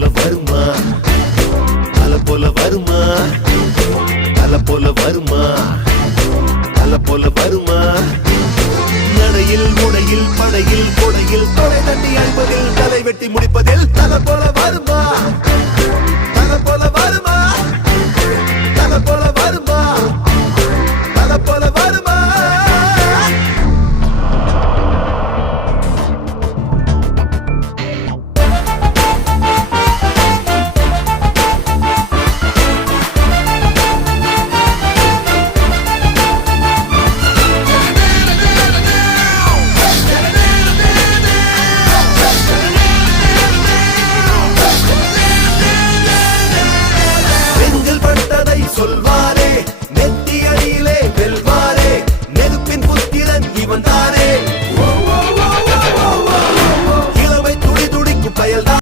போல வருமா அல போல வருமா அல போல வருமா அல போல வருமா நடையில் உடையில் படையில் கொடையில் தொலை தட்டி அன்பதில் தலை வெட்டி முடிப்பதில் தல போல